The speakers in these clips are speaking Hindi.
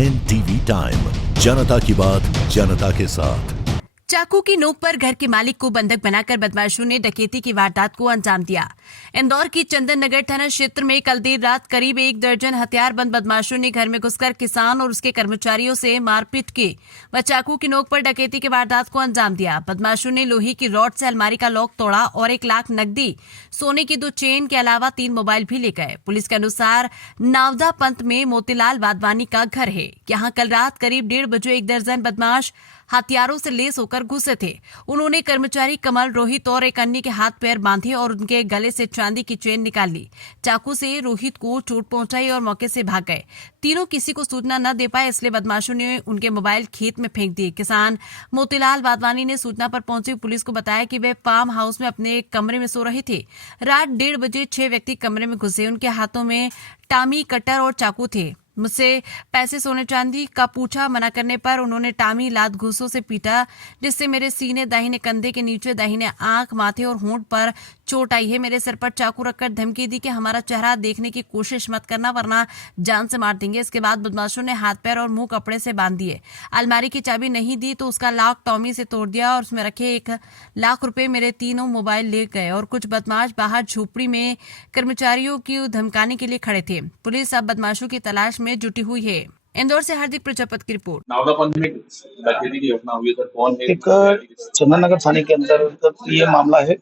NTV टाइम, जनता की बात जनता के साथ। चाकू की नोक पर घर के मालिक को बंधक बनाकर बदमाशों ने डकैती की वारदात को अंजाम दिया। इंदौर की चंदन नगर थाना क्षेत्र में कल देर रात करीब 1 दर्जन हथियारबंद बदमाशों ने घर में घुसकर किसान और उसके कर्मचारियों से मारपीट की व चाकू की नोक पर डकैती की वारदात को अंजाम दिया। बदमाशों ने लोहे की रॉड से अलमारी का लॉक तोड़ा और 1 लाख नकदी, सोने की 2 चेन के अलावा 3 मोबाइल भी ले गए। पुलिस के अनुसार नावदा पंत में मोतीलाल वाधवानी का घर है। यहाँ कल रात करीब 1:30 बजे 1 दर्जन बदमाश हथियारों से लेस होकर घुसे थे। उन्होंने कर्मचारी कमल, रोहित और एक अन्य के हाथ पैर बांधे और उनके गले से चांदी की चेन निकाल ली। चाकू से रोहित को चोट पहुंचाई और मौके से भाग गए। तीनों किसी को सूचना न दे पाए, इसलिए बदमाशों ने उनके मोबाइल खेत में फेंक दिए। किसान मोतीलाल वाधवानी ने सूचना पर पहुंची पुलिस को बताया कि वे फार्म हाउस में अपने एक कमरे में सो रहे थे। रात 1:30 बजे 6 व्यक्ति कमरे में घुसे। उनके हाथों में टामी, कटर और चाकू थे। मुझसे पैसे, सोने चांदी का पूछा। मना करने पर उन्होंने टामी, लात, घूंसों से पीटा, जिससे मेरे सीने, दाहिने कंधे के नीचे, दाहिने आंख, माथे और होंठ पर चोट आई है। मेरे सर पर चाकू रखकर धमकी दी कि हमारा चेहरा देखने की कोशिश मत करना वरना जान से मार देंगे। इसके बाद बदमाशों ने हाथ, पैर और मुंह कपड़े से बांध दिए। अलमारी की चाबी नहीं दी तो उसका लॉक टॉमी से तोड़ दिया और उसमें रखे 1 लाख रुपए, मेरे 3 मोबाइल ले गए। और कुछ बदमाश बाहर झोपड़ी में कर्मचारियों की धमकाने के लिए खड़े थे। पुलिस अब बदमाशों की तलाश में जुटी हुई है। इंदौर से हार्दिक प्रजापति की रिपोर्ट। नावदापंत में डकैती की घटना हुई है, कौन है? एक चंदननगर थाने के अंतर्गत ये मामला है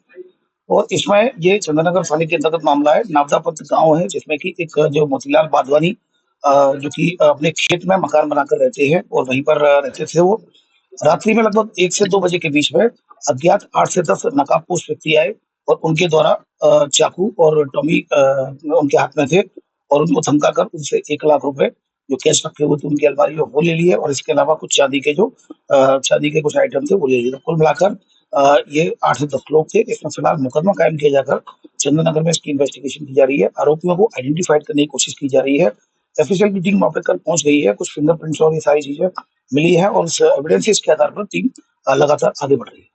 और इसमें ये चंदननगर थाने के अंतर्गत मामला है। नावदापंत गांव है जिसमें कि एक जो मोतीलाल वाधवानी जो कि अपने खेत में मकान बनाकर रहते हैं और वहीं पर रहते थे। वो रात्रि में लगभग 1 से 2 बजे के बीच में अज्ञात 8 से 10 नकाबपोश व्यक्ति आए और उनके द्वारा चाकू और टॉमी उनके हाथ में थे और उनको धमकाकर उनसे 1 लाख रुपए जो कैश रखे हुए थे उनकी अलमारी में वो ले लिए और इसके अलावा कुछ चांदी के कुछ आइटम थे वो ले लिए। कुल मिलाकर ये 8 से 10 लोग थे। इसमें फिलहाल मुकदमा कायम किया जाकर चंदननगर में इसकी इन्वेस्टिगेशन की जा रही है। आरोपियों को आइडेंटिफाइड करने की कोशिश की जा रही है। एफएसएल की टीम मौके पर पहुंच गई है। कुछ फिंगरप्रिंट्स और ये सारी चीजें मिली है और उस एविडेंसेस के आधार पर टीम लगातार आगे बढ़ रही है।